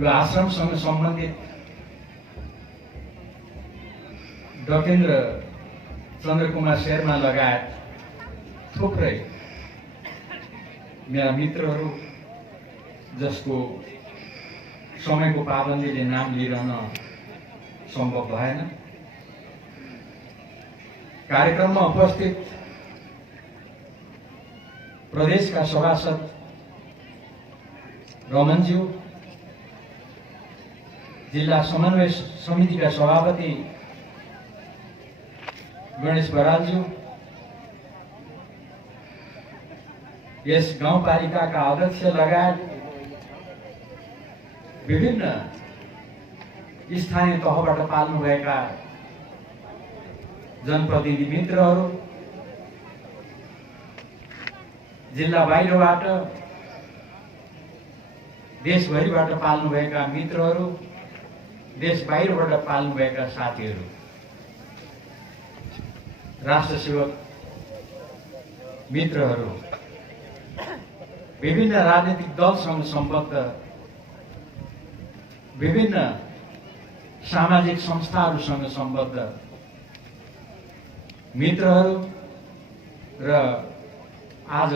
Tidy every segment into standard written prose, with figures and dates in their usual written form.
यो आश्रमसँग सम्बन्धित डकेन्द्र चन्द्रकुमार शर्मा लगायत थुप्रै मेरा मित्रहरू जसको समयको पाबन्दीले नाम लिइरहन सम्भव भएन, कार्यक्रममा उपस्थित प्रदेशका सभासद रमनज्यू, जिल्ला समन्वय समितिका सभापति गणेश बरालज्यू, यस गाउँपालिकाका अध्यक्ष लगायत विभिन्न स्थानीय तहबाट पाल्नुभएका जनप्रतिनिधि मित्रहरू, जिल्ला बाहिरबाट देशभरिबाट पाल्नुभएका मित्रहरू, देश बाहिरबाट पाल्नुभएका साथीहरू, राष्ट्र सेवक मित्रहरू, विभिन्न राजनीतिक दलसँग सम्बद्ध विभिन्न सामाजिक संस्थाहरूसँग सम्बद्ध मित्रहरू र आज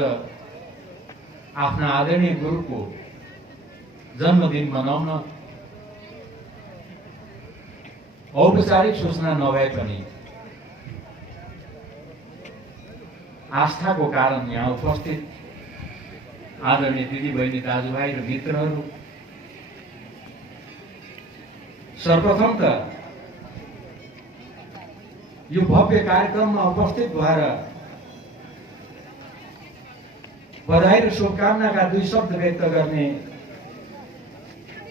आफ्ना आदरणीय गुरुको जन्मदिन मनाउन औपचारिक सूचना नभए पनि आस्थाको कारण यहाँ उपस्थित आदरणीय दिदीबहिनी दाजुभाइ र मित्रहरू, सर्वप्रथम त यो भव्य कार्यक्रममा उपस्थित भएर बधाई र शुभकामनाका दुई शब्द व्यक्त गर्ने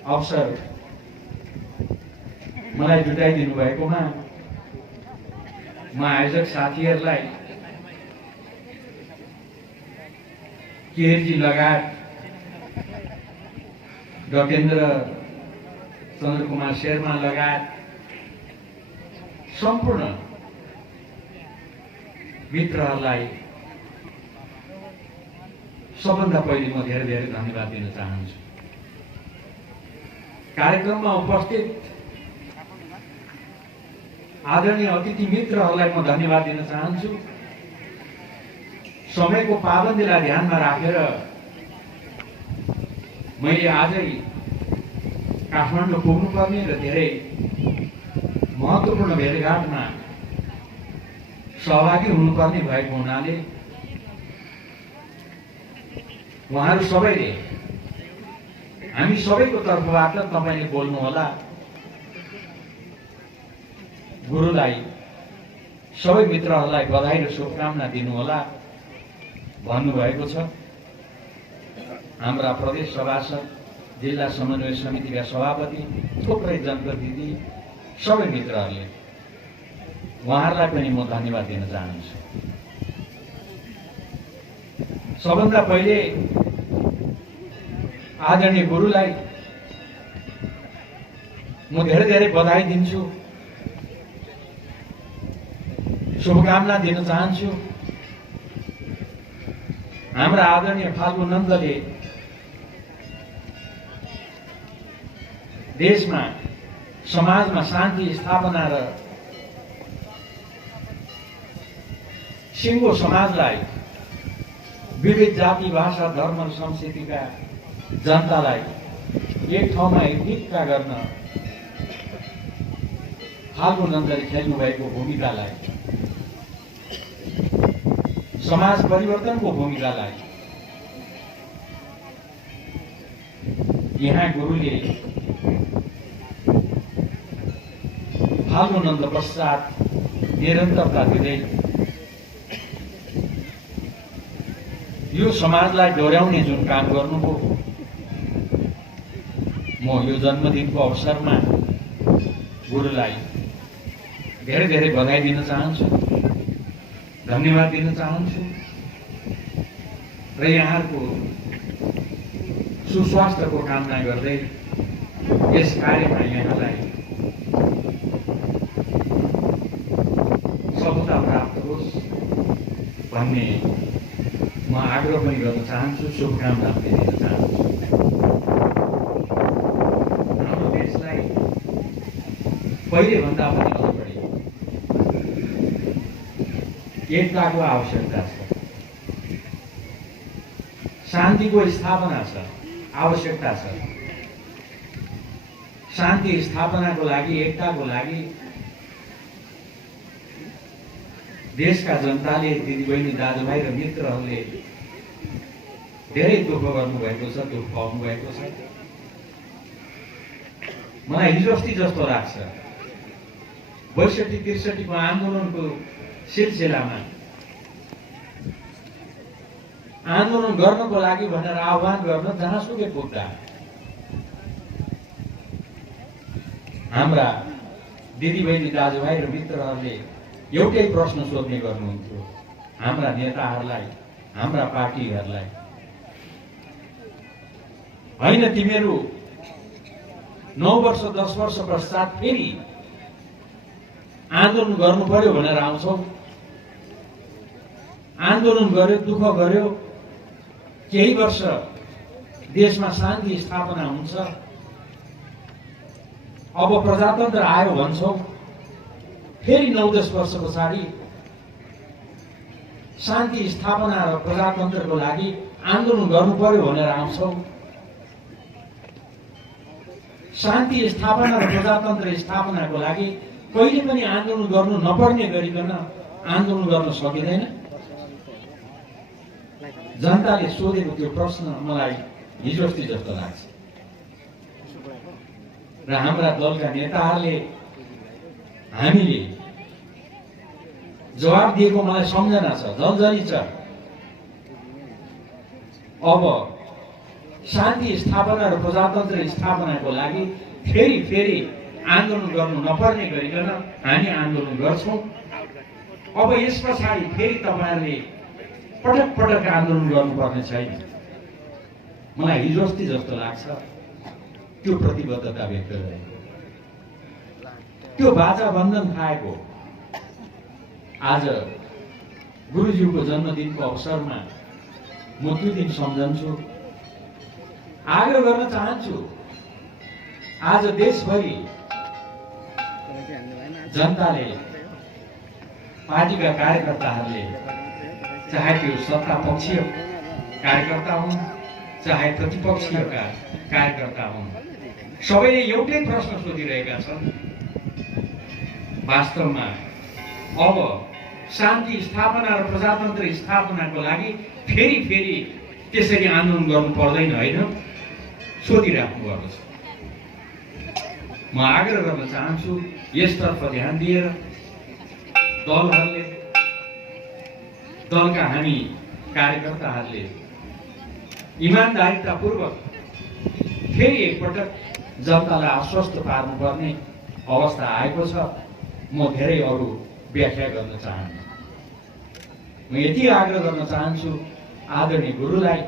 अवसर मलाई जुटाइदिनु भएकोमा म आयोजक साथीहरूलाई, केहरजी लगायत डकेन्द्र चन्द्रकुमार शर्मा लगायत सम्पूर्ण मित्रहरूलाई सबभन्दा पहिले म धेरै धेरै धन्यवाद दिन चाहन्छु। कार्यक्रममा उपस्थित आदरणीय अतिथि मित्रहरूलाई म धन्यवाद दिन चाहन्छु। समयको पाबन्दीलाई ध्यानमा राखेर मैले आजै काठमाडौँ पुग्नुपर्ने र धेरै महत्त्वपूर्ण भेटघाटमा सहभागी हुनुपर्ने भएको हुनाले उहाँहरू सबैले, हामी सबैको तर्फबाट तपाईँले बोल्नुहोला, गुरुलाई, सबै मित्रहरूलाई बधाई र शुभकामना दिनुहोला भन्नुभएको छ। हाम्रा प्रदेश सभासद, जिल्ला समन्वय समितिका सभापति, थुप्रै जनप्रतिनिधि, सबै मित्रहरूले, उहाँहरूलाई पनि म धन्यवाद दिन चाहन्छु। सबभन्दा पहिले आदरणीय गुरुलाई म धेरै धेरै बधाई दिन्छु, शुभकामना दिन चाहन्छु। हाम्रा आदरणीय फाल्गु नन्दले देशमा, समाजमा शान्ति स्थापना र सिङ्गो समाजलाई, विविध जाति, भाषा, धर्म र संस्कृतिका जनतालाई एक ठाउँमा एकता गर्न फाल्गु नन्दले खेल्नुभएको भूमिकालाई, समाज परिवर्तनको भूमिकालाई यहाँ गुरुले फाल्गु नन्द पश्चात निरन्तरता दिँदै यो समाजलाई डोर्याउने जुन काम गर्नुभयो, म यो जन्मदिनको अवसरमा गुरुलाई धेरै धेरै बधाई दिन चाहन्छु, धन्यवाद दिन चाहन्छु र यहाँहरूको सुस्वास्थ्यको कामना गर्दै यस कार्यमा यहाँलाई सफलता प्राप्त होस् भन्ने म आग्रह पनि गर्न चाहन्छु, शुभकामना पनि दिन चाहन्छु। पहिले भन्दा पनि अझ बढी एकताको आवश्यकता छ, शान्तिको स्थापना छ, आवश्यकता छ। शान्ति स्थापनाको लागि, एकताको लागि देशका जनताले, दिदीबहिनी, दाजुभाइ र मित्रहरूले धेरै दुःख गर्नुभएको छ, दुःख पाउनु भएको छ। मलाई हिजो अस्ति जस्तो लाग्छ 62-63 को आन्दोलनको सिलसिलामा आन्दोलन गर्नको लागि भनेर आह्वान गर्न जहाँसुकै पुग्दा हाम्रा दिदीबहिनी, दाजुभाइ र मित्रहरूले एउटै प्रश्न सोध्ने गर्नुहुन्थ्यो हाम्रा नेताहरूलाई, हाम्रा पार्टीहरूलाई, होइन तिमीहरू 9 वर्ष 10 वर्ष पश्चात फेरि आन्दोलन गर्नु पर्यो भनेर आउँछौ, आन्दोलन गर्यो, दुःख गर्यो, केही वर्ष देशमा शान्ति स्थापना हुन्छ, अब प्रजातन्त्र आयो भन्छौ, फेरि 9-10 वर्ष पछाडि शान्ति स्थापना र प्रजातन्त्रको लागि आन्दोलन गर्नु पर्यो भनेर आउँछौ। शान्ति स्थापना र प्रजातन्त्र स्थापनाको लागि कहिले पनि आन्दोलन गर्नु नपर्ने गरिकन आन्दोलन गर्न सकिँदैन। जनताले सोधेको त्यो प्रश्न मलाई हिजो अस्ति जस्तो लाग्छ र हाम्रा दलका नेताहरूले हामीले जवाब दिएको मलाई सम्झना छ, जलजली छ। अब शान्ति स्थापना र प्रजातन्त्र स्थापनाको लागि फेरि आन्दोलन गर्नु नपर्ने गरिकन हामी आन्दोलन गर्छौँ। अब यस पछाडि फेरि तपाईँहरूले पटक पटक आन्दोलन गर्नुपर्ने छैन। मलाई हिजो अस्ति जस्तो लाग्छ त्यो प्रतिबद्धता व्यक्त गरेको, त्यो बाचा बन्धन खाएको आज गुरुज्यूको जन्मदिनको अवसरमा म त्यो दिन सम्झन्छु, आग्रह गर्न चाहन्छु। आज देशभरि जनताले, पार्टीका कार्यकर्ताहरूले, चाहे त्यो सत्ता पक्षीय कार्यकर्ता हुन् चाहे प्रतिपक्षीयका कार्यकर्ता हुन्, सबैले एउटै प्रश्न सोधिरहेका छन्, वास्तवमा अब शान्ति स्थापना र प्रजातन्त्र स्थापनाको लागि फेरि त्यसरी आन्दोलन गर्नु पर्दैन होइन, सोधिराख्नु भएको छ। म आग्रह गर्न चाहन्छु यसतर्फ ध्यान दिएर दलहरूले, दलका हामी कार्यकर्ताहरूले इमानदारीतापूर्वक फेरि एकपटक जनतालाई आश्वस्त पार्नुपर्ने अवस्था आएको छ। म धेरै अरू व्याख्या गर्न चाहन्छु। म यति आग्रह गर्न चाहन्छु आदरणीय गुरुलाई,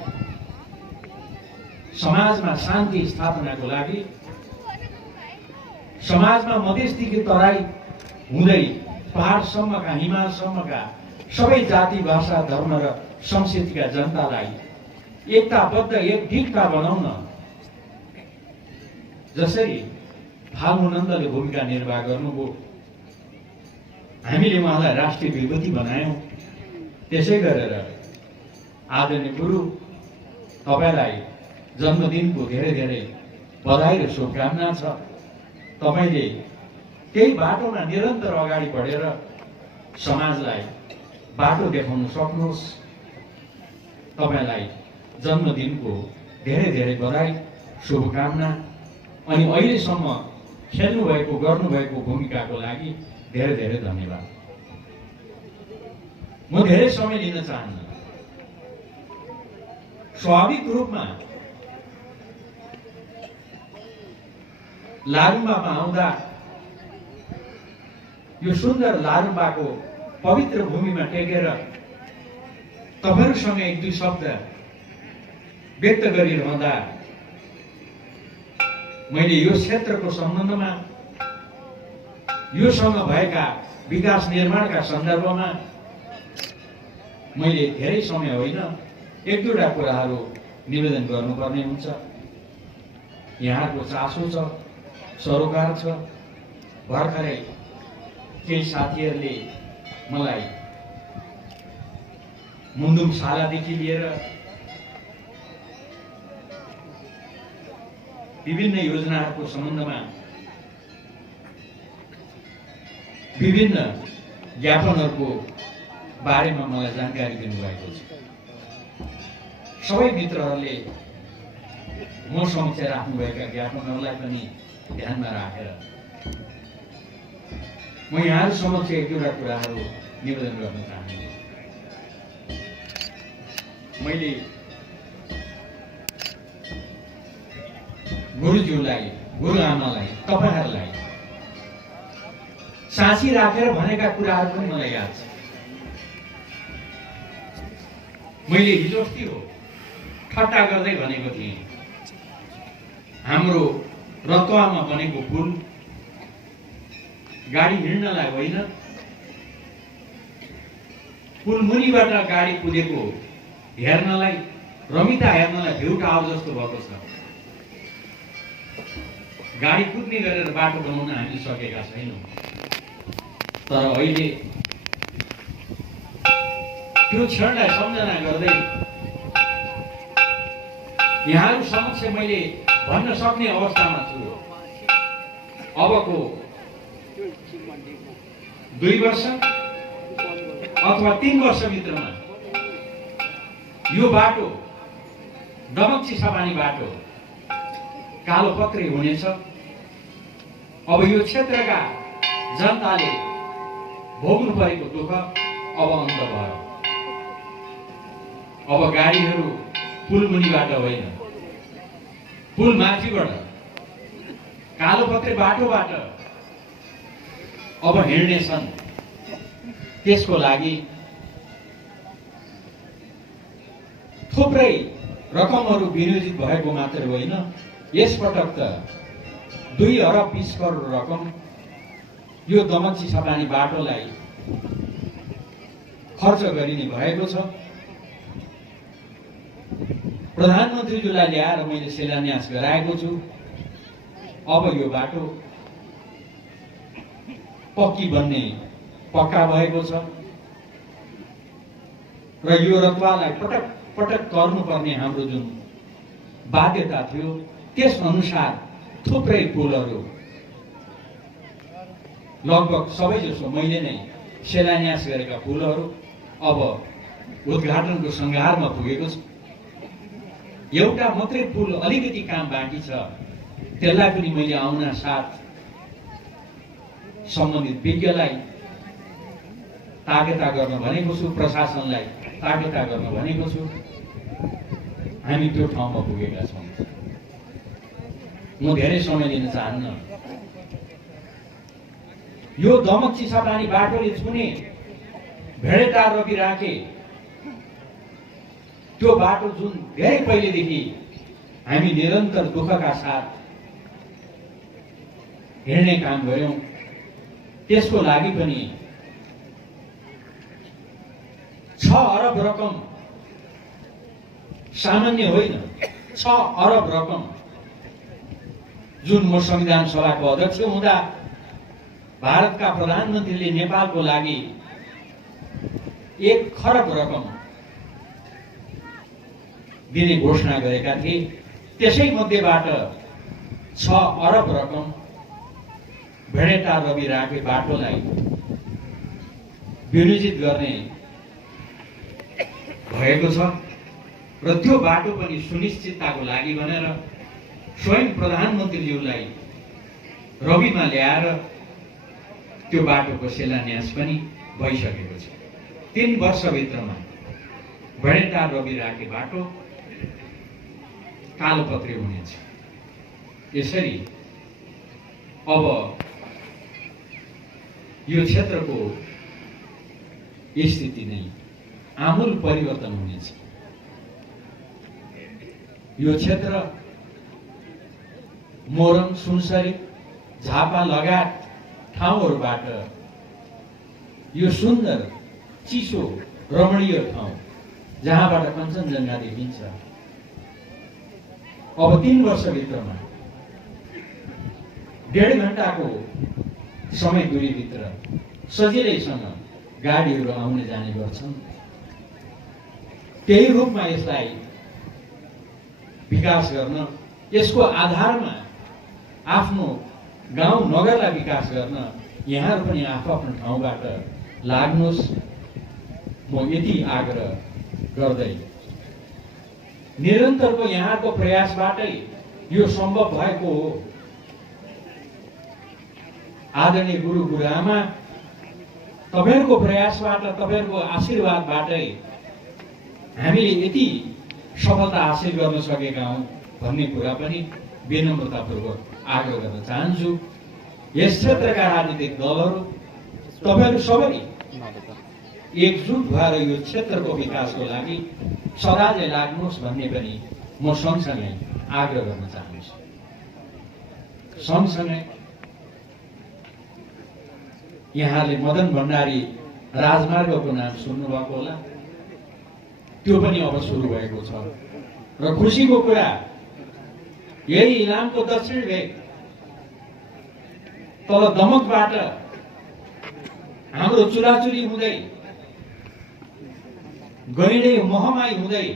समाजमा शान्ति स्थापनाको लागि, समाजमा मधेसदेखि तराई हुँदै पहाडसम्मका, हिमालसम्मका सबै जाति, भाषा, धर्म र संस्कृतिका जनतालाई एकताबद्ध, एकढिक्का बनाउन जसरी फाल्गुनन्दले भूमिका निर्वाह गर्नुभयो, हामीले उहाँलाई राष्ट्रिय विभूति बनायौँ, त्यसै गरेर आदरणीय गुरु तपाईलाई जन्मदिनको धेरै बधाई र शुभकामना छ। तपाईले त्यही बाटोमा निरन्तर अगाडि बढेर समाजलाई बाटो देखाउन सक्नुहोस्। तपाईलाई जन्मदिनको धेरै बधाई, शुभकामना। अनि अहिलेसम्म खेल्नुभएको, गर्नुभएको भूमिकाको लागि धेरै धन्यवाद। म धेरै समय लिन चाहन्न। स्वाभाविक रूपमा लालुम्बामा आउँदा यो सुन्दर लालुम्बाको पवित्र भूमिमा टेकेर तपाईहरुसँग एक दुई शब्द व्यक्त गरिरहँदा मैले यो क्षेत्रको सम्बन्धमा, योसँग भएका विकास निर्माणका सन्दर्भमा मैले धेरै समय होइन, एक दुईवटा कुराहरू निवेदन गर्नुपर्ने हुन्छ। यहाँको चासो छ, सरोकार छ, भर्खरै केही साथीहरूले मलाई मुन्डुम शालादेखि लिएर विभिन्न योजनाहरूको सम्बन्धमा विभिन्न ज्ञापनहरूको बारेमा मलाई जानकारी दिनुभएको छ। सबै मित्रहरूले म समक्ष राख्नुभएका ज्ञापनहरूलाई पनि ध्यानमा राखेर म यहाँहरू समक्ष एक दुईवटा कुराहरू निवेदन गर्न चाहन्छु। मैले गुरुज्यूलाई, गुरुआमालाई, तपाईहरुलाई साँची राखेर भनेका कुराहरू पनि मलाई याद छ। मैले हिजो अस्ति हो ठट्टा गर्दै भनेको थिएँ, हाम्रो रतुवामा बनेको पुल गाडी हिँड्नलाई होइन, पुल मुनिबाट गाडी कुदेको हेर्नलाई, रमिता हेर्नलाई भ्यू टावर जस्तो भएको छ। गाडी कुद्ने गरेर बाटो बनाउन हामी सकेका छैनौँ। तर अहिले त्यो क्षणलाई सम्झना गर्दै यहाँहरू समक्ष मैले भन्न सक्ने अवस्थामा छु। अबको 2 वर्ष अथवा 3 वर्ष भित्रमा यो बाटो दमक चिसापानी बाटो कालोपत्रे हुनेछ। अब यो क्षेत्रका जनताले भोग्नु परेको दुःख अब अन्त भयो। अब गाडीहरू पुल मुनिबाट होइन, पुल माथिबाट कालोपत्रे बाटोबाट अब हिँड्नेछन्। त्यसको लागि थुप्रै रकमहरू विनियोजित भएको मात्र होइन, यसपटक त 2 अरब 20 करोड रकम यो दमक चिसापानी बाटोलाई खर्च गरिने भएको छ। प्रधानमन्त्रीज्यूलाई ल्याएर मैले शिलान्यास गराएको छु। अब यो बाटो पक्की बन्ने पक्का भएको छ र यो रतुवालाई पटक पटक गर्नुपर्ने हाम्रो जुन बाध्यता थियो त्यस अनुसार थुप्रै पुलहरू लगभग सबैजसो मैले नै शिलान्यास गरेका पुलहरू अब उद्घाटनको सङ्घारमा पुगेको छ। एउटा मात्रै पुल अलिकति काम बाँकी छ, त्यसलाई पनि मैले आउन साथ सम्बन्धित विज्ञलाई ताकेता गर्न भनेको छु, प्रशासनलाई ताकेता गर्न भनेको छु। हामी त्यो ठाउँमा पुगेका छौँ। म धेरै समय लिन चाहन्न। यो दमक चिसापानी बाटोले छुने भेडेटार रवि राखे त्यो बाटो जुन धेरै पहिलेदेखि हामी निरन्तर दुःखका साथ हिँड्ने काम गर्यौं, त्यसको लागि पनि 6 अरब रकम सामान्य होइन, 6 अरब रकम जुन म संविधान सभाको अध्यक्ष हुँदा भारतका प्रधानमन्त्रीले नेपालको लागि 1 खरब रकम दिने घोषणा गरेका थिए। त्यसै मध्येबाट 6 अरब रकम भेडेटार रवि राखे बाटोलाई विनियोजित गर्ने भएको छ र त्यो बाटो पनि सुनिश्चितताको लागि भनेर स्वयं प्रधानमन्त्रीज्यूलाई रविमा ल्याएर त्यो बाटोको शिलान्यास पनि भइसकेको छ। 3 वर्षभित्रमा भेडेटार रवि राखे बाटो कालोपत्रे हुनेछ। यसरी अब यो क्षेत्रको स्थिति नै आमूल परिवर्तन हुनेछ। यो क्षेत्र मोरङ, सुनसरी, झापा लगायत ठाउँहरूबाट यो सुन्दर, चिसो, रमणीय ठाउँ जहाँबाट कञ्चनजङ्घा देखिन्छ, अब 3 वर्षभित्रमा 1.5 घण्टाको समय दूरीभित्र सजिलैसँग गाडीहरू आउने जाने गर्छन्। त्यही रूपमा यसलाई विकास गर्न, यसको आधारमा आफ्नो गाउँ नगरलाई विकास गर्न यहाँहरू पनि आफ्नो ठाउँबाट लाग्नुहोस्। म यति आग्रह गर्दै निरन्तरको यहाँको प्रयासबाटै यो सम्भव भएको हो। आदरणीय गुरु गुरुआमा, तपाईहरुको प्रयासबाट, तपाईहरुको आशीर्वादबाटै हामीले यति सफलता हासिल गर्न सकेका हौं भन्ने कुरा पनि विनम्रतापूर्वक आग्रह गर्न चाहन्छु। यस क्षेत्रका राजनीतिक दलहरू तपाईहरु सबै एकजुट भएर यो क्षेत्रको विकासको लागि सदाले लाग्नुहोस् भन्ने पनि म सँगसँगै आग्रह गर्न चाहन्छु। सँगसँगै यहाँले मदन भण्डारी राजमार्गको नाम सुन्नुभएको होला, त्यो पनि अब सुरु भएको छ र खुसीको कुरा यही इलामको दक्षिण भेग तल दमकबाट हाम्रो चुलाचुली हुँदै गैँडे महमाई हुँदै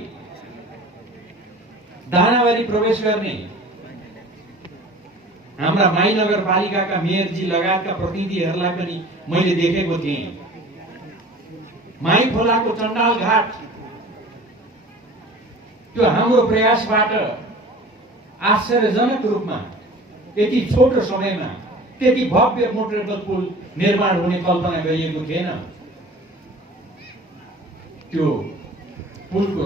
दानाबारी प्रवेश गर्ने हाम्रा माई नगरपालिकाका मेयरजी लगायतका प्रतिनिधिहरूलाई पनि मैले देखेको थिएँ। माई खोलाको चण्डाल घाट त्यो हाम्रो प्रयासबाट आश्चर्यजनक रूपमा यति छोटो समयमा त्यति भव्य मोटरबल पुल निर्माण हुने कल्पना गरिएको थिएन। त्यो पुलको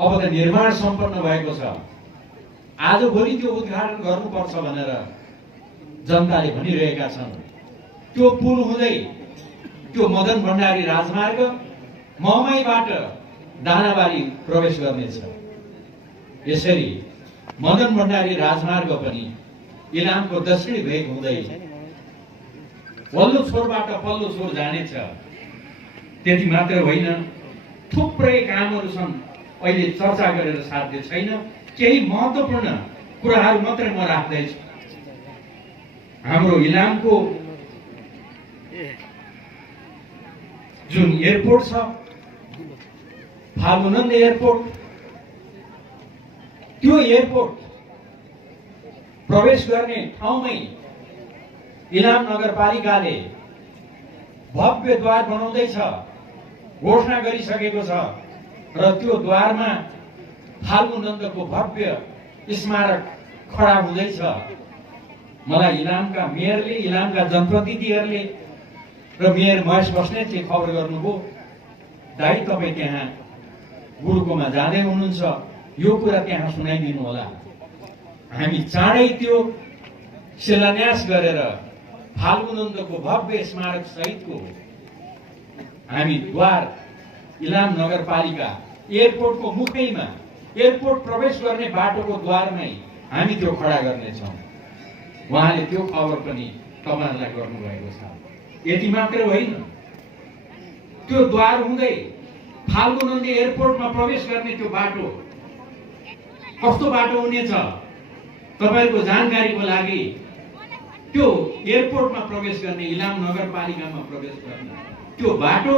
अब त निर्माण सम्पन्न भएको छ। आजभोलि त्यो उद्घाटन गर्नुपर्छ भनेर जनताले भनिरहेका छन्। त्यो पुल हुँदै त्यो मदन भण्डारी राजमार्ग महमाईबाट दानाबारी प्रवेश गर्नेछ। यसरी मदन भण्डारी राजमार्ग पनि इलामको दक्षिणी भेग हुँदै पल्लो छोरबाट पल्लो छोर जानेछ। त्यति मात्र होइन, थुप्रै कामहरू छन्, अहिले चर्चा गरेर साध्य छैन। केही महत्त्वपूर्ण कुराहरू मात्रै म राख्दैछु। हाम्रो इलामको जुन एयरपोर्ट छ, फाल्गुनन्द एयरपोर्ट, त्यो एयरपोर्ट प्रवेश गर्ने ठाउँमै इलाम नगरपालिकाले भव्य द्वार बनाउँदैछ, घोषणा गरिसकेको छ र त्यो द्वारमा फाल्गुनन्दको भव्य स्मारक खडा हुँदैछ। मलाई इलामका मेयरले, इलामका जनप्रतिनिधिहरूले र मेयर महेश बस्नेतले खबर गर्नुभयो, दाइ तपाईँ त्यहाँ गुरुकोमा जाँदै हुनुहुन्छ, यो कुरा त्यहाँ सुनाइदिनु होला। हामी चाँडै त्यो शिलान्यास गरेर फाल्गुनन्दको भव्य स्मारक सहितको हामी द्वार इलाम नगरपालिका एयरपोर्टको मुखैमा, एयरपोर्ट प्रवेश गर्ने बाटोको द्वारमै हामी त्यो खडा गर्नेछौँ। उहाँले त्यो खबर पनि तपाईहरुलाई गर्नुभएको छ। यति मात्र होइन, त्यो द्वार हुँदै फाल्गुनन्द एयरपोर्टमा प्रवेश गर्ने त्यो बाटो कस्तो बाटो हुनेछ तपाईहरुको जानकारीको लागि, त्यो एयरपोर्टमा प्रवेश गर्ने, इलाम नगरपालिकामा प्रवेश गर्ने त्यो बाटो,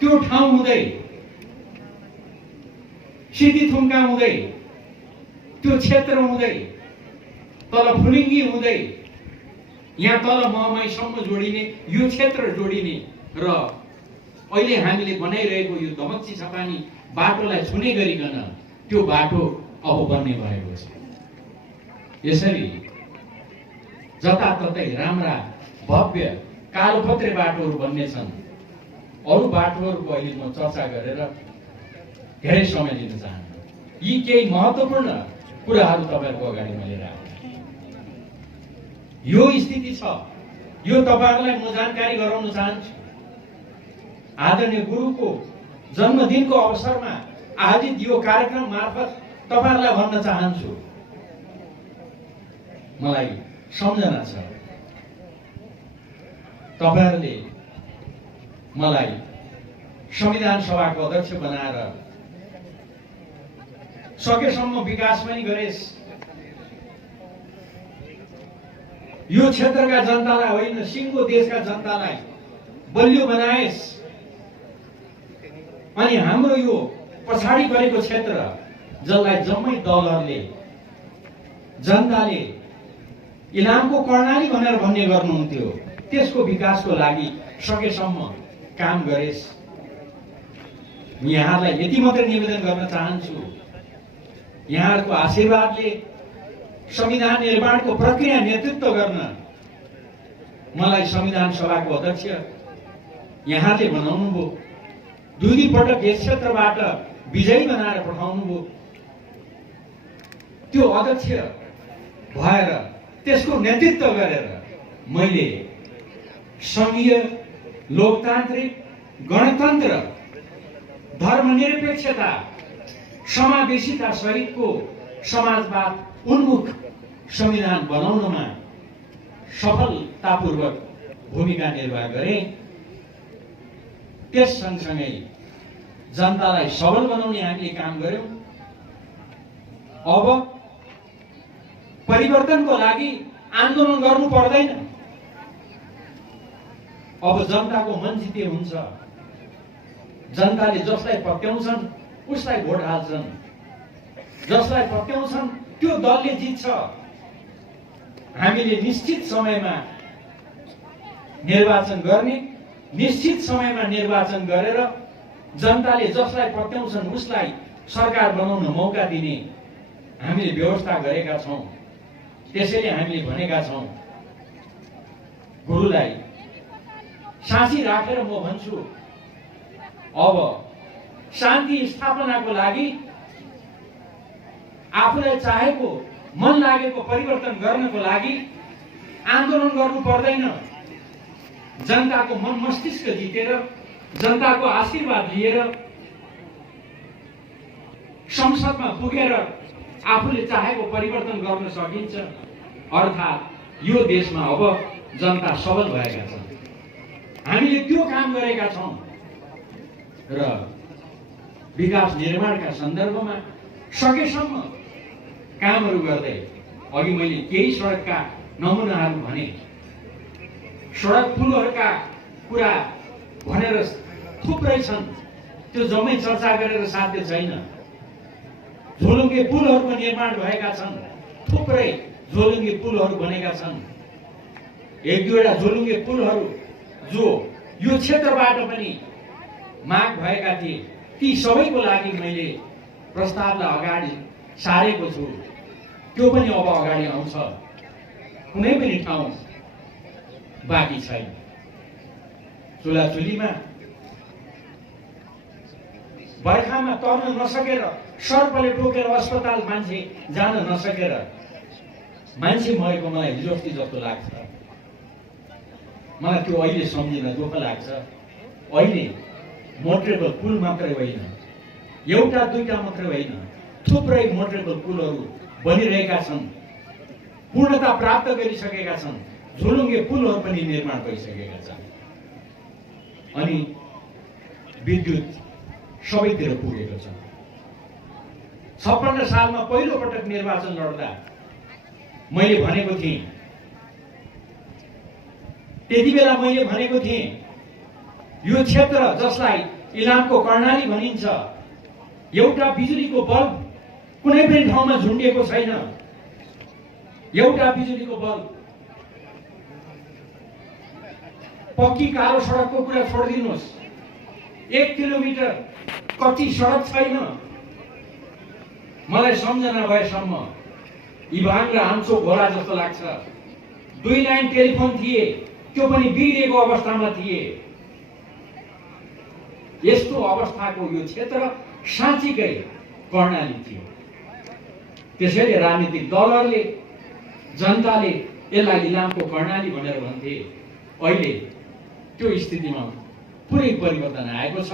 त्यो ठाउँ हुँदै सिद्धिथुम्का हुँदै त्यो क्षेत्र हुँदै तल फुलिङ्गी हुँदै यहाँ तल महमाईसम्म जोडिने, यो क्षेत्र जोडिने र अहिले हामीले बनाइरहेको यो दमक चिसापानी बाटोलाई छुने गरिकन त्यो बाटो अब बन्ने भएको छ। यसरी जताततै राम्रा भव्य कालोपत्रे बाटोहरू बन्ने छन्। अरू बाटोहरूको अहिले म चर्चा गरेर धेरै समय लिन चाहन्छु। यी केही महत्त्वपूर्ण कुराहरू तपाईहरुको अगाडि मैले राखेँ। यो स्थिति छ, यो तपाईहरुलाई म जानकारी गराउन चाहन्छु। आदरणीय गुरुको जन्मदिनको अवसरमा आयोजित यो कार्यक्रम मार्फत तपाईहरुलाई भन्न चाहन्छु, मलाई सम्झना छ तपाईहरुले मलाई संविधान सभाको अध्यक्ष बनाएर सकेसम्म विकास पनि गरेस्, यो क्षेत्रका जनतालाई होइन, सिङ्गो देशका जनतालाई बलियो बनाएस्। अनि हाम्रो यो पछाडि परेको क्षेत्र जसलाई जम्मै दलहरूले जनताले इलामको कर्णाली भनेर भन्ने गर्नुहुन्थ्यो, त्यसको विकासको लागि सकेसम्म काम गरेस्। यहाँलाई यति मात्रै निवेदन गर्न चाहन्छु, यहाँहरूको आशीर्वादले संविधान निर्माणको प्रक्रिया नेतृत्व गर्न मलाई संविधान सभाको अध्यक्ष यहाँले बनाउनुभयो। दुई पटक यस क्षेत्रबाट विजयी बनाएर पठाउनुभयो। त्यो अध्यक्ष भएर त्यसको नेतृत्व गरेर मैले संघीय लोकतान्त्रिक गणतन्त्र धर्मनिरपेक्षता समावेशिता सहितको समाजवाद उन्मुख संविधान बनाउनमा सफलतापूर्वक भूमिका निर्वाह गरे। त्यस सँगसँगै जनतालाई सबल बनाउने हामीले काम गर्यौं। अब परिवर्तनको लागि आन्दोलन गर्नु पर्दैन। अब जनताको मन जिते हुन्छ। जनताले जसलाई पत्याउँछन् उसलाई भोट हाल्छन्, जसलाई पत्याउँछन् त्यो दलले जित्छ। हामीले निश्चित समयमा निर्वाचन गर्ने, निश्चित समयमा निर्वाचन गरेर जनताले जसलाई पत्याउँछन् उसलाई सरकार बनाउन मौका दिने हामीले व्यवस्था गरेका छौं। त्यसैले हामीले भनेका छौं, गुरुलाई साँची राखेर म भन्छु, अब शान्ति स्थापनाको लागि आफूलाई चाहेको मन लागेको परिवर्तन गर्नको लागि आन्दोलन गर्नु पर्दैन। जनताको मन मस्तिष्क जितेर, जनताको आशीर्वाद लिएर संसदमा पुगेर आफूले चाहेको परिवर्तन गर्न सकिन्छ। अर्थात् यो देशमा अब जनता सबल भएका छन्। हामीले त्यो काम गरेका छौं र विकास निर्माणका सन्दर्भमा सकेसम्म कामहरू गर्दै, अघि मैले केही सडकका नमुनाहरू भने, सडक पुलहरूका कुरा भनेर थुप्रै छन्, त्यो जम्मै चर्चा गरेर साध्य छैन। झोलुङ्गे पुलहरूको निर्माण भएका छन्, थुप्रै झोलुङ्गे पुलहरू बनेका छन्। एक दुईवटा झोलुङ्गे पुलहरू जो यो क्षेत्रबाट पनि माग भएका थिए, ती सबैको लागि मैले प्रस्तावलाई अगाडि सारेको छु। त्यो पनि अब अगाडि आउँछ। कुनै पनि ठाउँ बाँकी छैन। चुलाचुलीमा बर्खामा तर्न नसकेर, सर्पले टोकेर अस्पताल मान्छे जान नसकेर मान्छे मरेको मलाई हिजो अस्ति जस्तो लाग्छ। मलाई त्यो अहिले सम्झिन दुःख लाग्छ। अहिले मोटरेबल पुल मात्रै होइन, एउटा दुईटा मात्रै होइन, थुप्रै मोटरेबल पुलहरू बनिरहेका छन्, पूर्णता प्राप्त गरिसकेका छन्। झोलुङ्गे पुलहरू पनि निर्माण भइसकेका छन्। अनि विद्युत सबैतिर पुगेको छ। 56 सालमा पहिलो पटक निर्वाचन लड्दा मैले भनेको थिएँ, त्यति बेला मैले भनेको थिएँ, यो क्षेत्र जसलाई इलामको कर्णाली भनिन्छ, एउटा बिजुलीको बल्ब कुनै पनि ठाउँमा झुन्डिएको छैन। एउटा बिजुलीको बल्ब। पक्की कालो सडकको कुरा छोडिदिनुहोस्, 1 किलोमिटर कच्ची सडक छैन। मलाई सम्झना भएसम्म इभान र आन्चो घोडा जस्तो लाग्छ। 2 लाइन टेलिफोन थिए, त्यो पनि बिग्रेको अवस्थामा थिए। यस्तो अवस्थाको यो क्षेत्र साँच्चीकै कर्णाली थियो। त्यसैले राजनीतिक दलहरूले, जनताले यसलाई इलामको कर्णाली भनेर भन्थे। अहिले त्यो स्थितिमा पुरै परिवर्तन आएको छ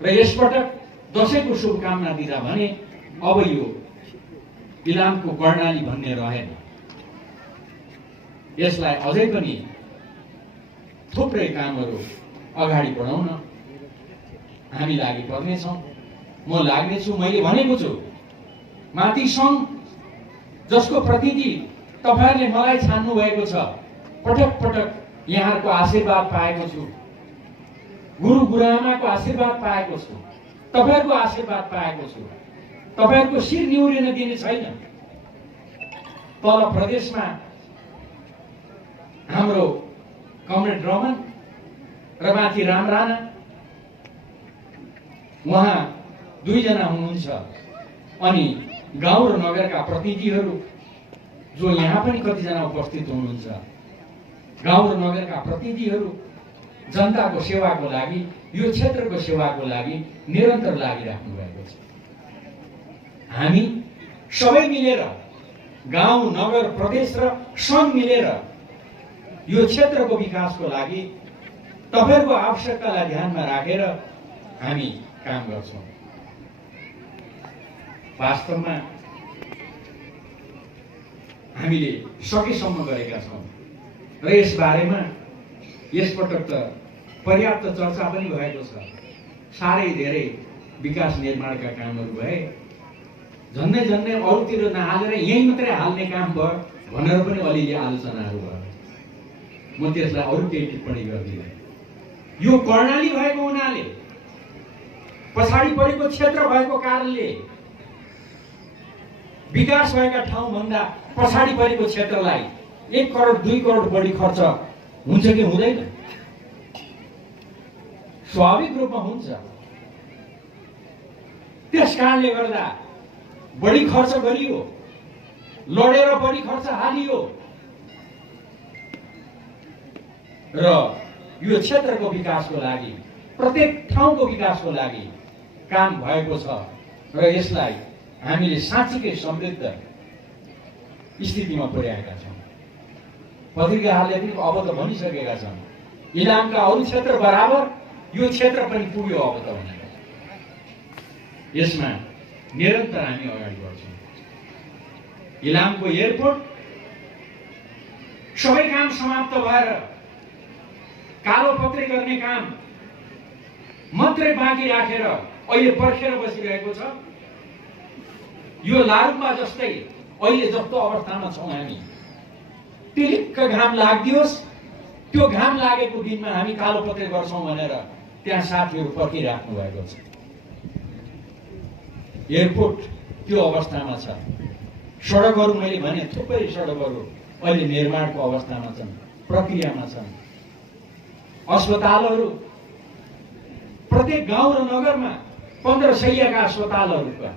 र यसपटक दशैंको शुभकामना दिँदा भने अब यो इलामको कर्णाली भन्ने रहेन। यसलाई अझै पनि थुप्रै कामहरू अगाडि बढाउन हामी लागि पर्नेछौँ। म लाग्नेछु। मैले भनेको छु, माथि सङ्घ जसको प्रतिनिधि तपाईहरुले मलाई छान्नु भएको छ। पटक पटक यहाँहरुको आशीर्वाद पाएको छु, गुरु गुरुआमाको आशीर्वाद पाएको छु, तपाईहरुको आशीर्वाद पाएको छु। तपाईहरुको शिर निहुरिन दिने छैन। तल प्रदेशमा हाम्रो कमरेड रमन र माथि राम राणा, उहाँ दुईजना हुनुहुन्छ। अनि गाउँ र नगरका प्रतिनिधिहरू जो यहाँ पनि कतिजना उपस्थित हुनुहुन्छ, गाउँ र नगरका प्रतिनिधिहरू जनताको सेवाको लागि, यो क्षेत्रको सेवाको लागि निरन्तर लागिराख्नु भएको छ। हामी सबै मिलेर, गाउँ नगर प्रदेश र सङ्घ मिलेर यो क्षेत्रको विकासको लागि तपाईहरुको आवश्यकतालाई ध्यानमा राखेर हामी काम गर्छौँ। वास्तवमा हामीले सकेसम्म गरेका छौँ र यस बारेमा यसपटक त पर्याप्त चर्चा पनि भएको छ। साह्रै धेरै विकास निर्माणका कामहरू भए, झन्डै झन्डै अरूतिर नहालेर यहीँ मात्रै हाल्ने काम भयो भनेर पनि अलिअलि आलोचनाहरू भयो। म त्यसलाई अरू केही टिप्पणी गर्दिनँ। यो कर्णाली भएको हुनाले, पछाडि परेको क्षेत्र भएको कारणले, विकास भएका ठाउँभन्दा पछाडि परेको क्षेत्रलाई 1 करोड 2 करोड बढी खर्च हुन्छ कि हुँदैन? स्वाभाविक रूपमा हुन्छ। त्यस कारणले गर्दा बढी खर्च गरियो, लडेर बढी खर्च हालियो र यो क्षेत्रको विकासको लागि, प्रत्येक ठाउँको विकासको लागि काम भएको छ र यसलाई हामीले साँच्चीकै समृद्ध स्थितिमा पुर्याएका छौँ। पत्रिकाहरूले पनि अब त भनिसकेका छन्, इलामका अरू क्षेत्र बराबर यो क्षेत्र पनि पुग्यो अब त भनेर। यसमा निरन्तर हामी अगाडि बढ्छौँ। इलामको एयरपोर्ट सबै काम समाप्त भएर कालोपत्रै गर्ने काम मात्रै बाँकी राखेर अहिले पर्खेर बसिरहेको छ। यो लारुम्बा जस्तै अहिले जस्तो अवस्थामा छौँ हामी, टिलिक्क घाम लाग्दियोस्, त्यो घाम लागेको दिनमा हामी कालोपत्रै गर्छौँ भनेर त्यहाँ साथीहरू पर्खिराख्नु भएको छ। एयरपोर्ट त्यो अवस्थामा छ। सडकहरू मैले भने थुप्रै सडकहरू अहिले निर्माणको अवस्थामा छन्, प्रक्रियामा छन्। अस्पतालहरू प्रत्येक गाउँ र नगरमा 15 शैय्याका अस्पतालहरूका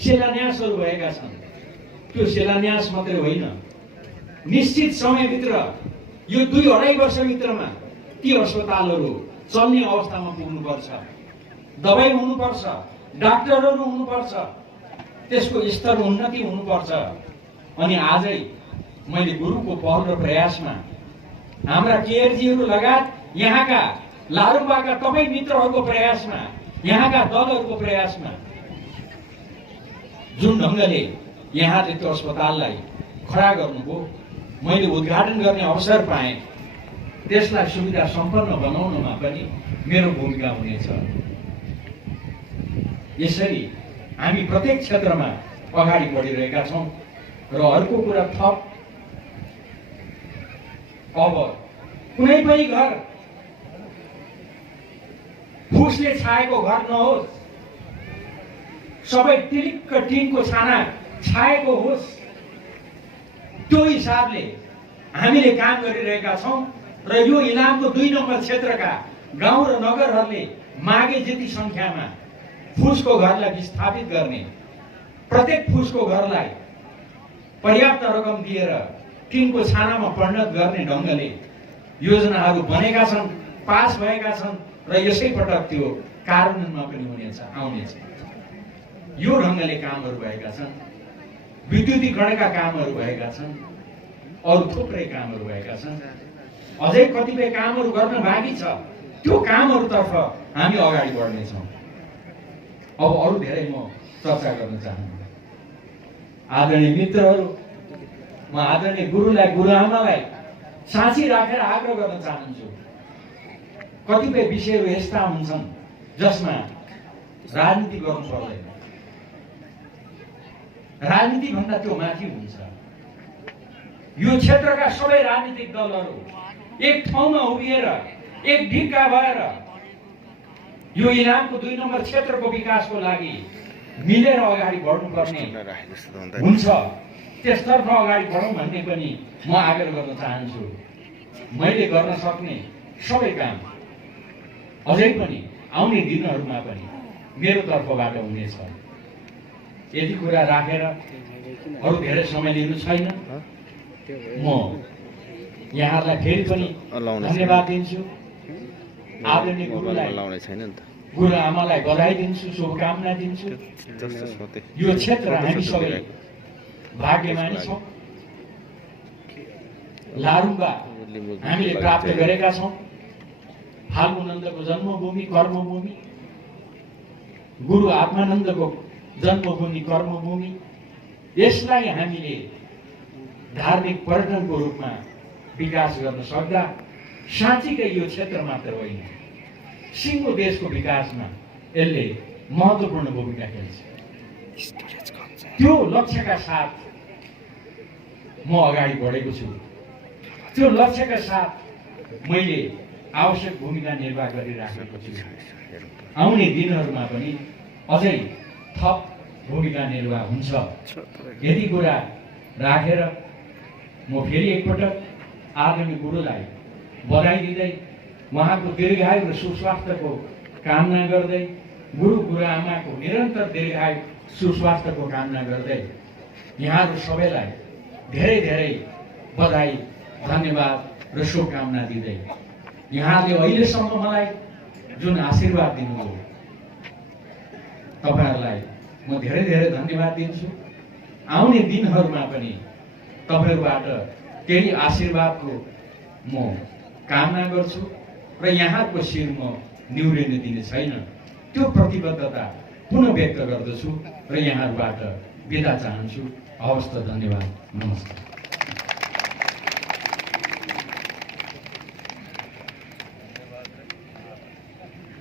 शिलान्यासहरू भएका छन्। त्यो शिलान्यास मात्रै होइन, निश्चित समयभित्र यो 2-2.5 वर्षभित्रमा ती अस्पतालहरू चल्ने अवस्थामा पुग्नुपर्छ। दबाई हुनुपर्छ, डाक्टरहरू हुनुपर्छ, त्यसको स्तर उन्नति हुनुपर्छ। अनि आजै मैले गुरुको पहल र प्रयासमा हाम्रा केयरजीहरू लगायत यहाँका लारुम्बाका तपाईँ मित्रहरूको प्रयासमा, यहाँका दलहरूको प्रयासमा जुन ढङ्गले यहाँले त्यो अस्पताललाई खडा गर्नुभयो, मैले उद्घाटन गर्ने अवसर पाएँ, त्यसलाई सुविधा सम्पन्न बनाउनमा पनि मेरो भूमिका हुनेछ। यसरी हामी प्रत्येक क्षेत्रमा अगाडि बढिरहेका छौँ। र अर्को कुरा थप, अब कुनै पनि घर फुसले छाएको घर नहोस्, सबै टिलिक्क टिनको छाना छाएको होस्, त्यो हिसाबले हामीले काम गरिरहेका छौँ। र यो इलामको 2 नम्बर क्षेत्रका गाउँ र नगरहरूले मागे जति सङ्ख्यामा फुसको घरलाई विस्थापित गर्ने, प्रत्येक फुसको घरलाई पर्याप्त रकम दिएर टिनको छानामा परिणत गर्ने ढङ्गले योजनाहरू बनेका छन्, पास भएका छन् र यसै पटक त्यो कार्यान्वयनमा पनि हुनेछ, आउनेछ। यो ढङ्गले कामहरू भएका छन्। विद्युतीकरणका कामहरू भएका छन्, अरू थुप्रै कामहरू भएका छन्। अझै कतिपय कामहरू गर्न बाँकी छ, त्यो कामहरूतर्फ हामी अगाडि बढ्नेछौँ। अब अरू धेरै म चर्चा गर्न चाहन्छु। आदरणीय मित्रहरू, म आदरणीय गुरुलाई, गुरुआमालाई साँची राखेर आग्रह गर्न चाहन्छु। कतिपय विषयहरू यस्ता हुन्छन् जसमा राजनीति गर्नु पर्दैन, राजनीति भन्दा त्यो माथि हुन्छ। यो क्षेत्रका सबै राजनीतिक दलहरू एक ठाउँमा उभिएर एक ढिक्का भएर यो इलामको 2 नम्बर क्षेत्रको विकासको लागि मिलेर अगाडि बढ्नुपर्ने हुन्छ। त्यसतर्फ अगाडि बढौँ भन्ने पनि म आग्रह गर्न चाहन्छु। मैले गर्न सक्ने सबै काम अझै पनि आउने दिनहरूमा पनि मेरो तर्फबाट हुनेछ। यति कुरा राखेर अरू धेरै समय लिनु छैन। म यहाँलाई फेरि पनि धन्यवाद दिन्छु। आदरणीय गुरु आमालाई बधाई दिन्छु, शुभकामना दिन्छु। यो क्षेत्र हामी सबै भाग्यमानी छौँ। लारुङ्गा हामीले प्राप्त गरेका छौँ। फाल्गुनन्दको जन्मभूमि, कर्मभूमि, गुरु आत्मानन्दको जन्मभूमि, कर्मभूमि। यसलाई हामीले धार्मिक पर्यटनको रूपमा विकास गर्न सक्दा साँच्चीकै यो क्षेत्र मात्र होइन, सिङ्गो देशको विकासमा यसले महत्त्वपूर्ण भूमिका खेल्छ। त्यो लक्ष्यका साथ म अगाडि बढेको छु। त्यो लक्ष्यका साथ मैले आवश्यक भूमिका निर्वाह गरिराखेको छु। आउने दिनहरूमा पनि अझै थप भूमिका निर्वाह हुन्छ। यदि कुरा राखेर म फेरि एकपटक आदरणीय गुरुलाई बधाई दिँदै उहाँको दीर्घायु र सुस्वास्थ्यको कामना गर्दै, गुरुआमाको निरन्तर दीर्घायु सुस्वास्थ्यको कामना गर्दै यहाँहरू सबैलाई धेरै धेरै बधाई, धन्यवाद र शुभकामना दिँदै यहाँले अहिलेसम्म मलाई जुन आशीर्वाद दिनुभयो तपाईँहरूलाई म धेरै धेरै धन्यवाद दिन्छु। आउने दिनहरूमा पनि तपाईँहरूबाट केही आशीर्वादको म कामना गर्छु र यहाँको शिर म निहुरिन दिने छैन। त्यो प्रतिबद्धता पुनः व्यक्त गर्दछु र यहाँहरूबाट बिदा चाहन्छु। हवस् त, धन्यवाद, नमस्कार।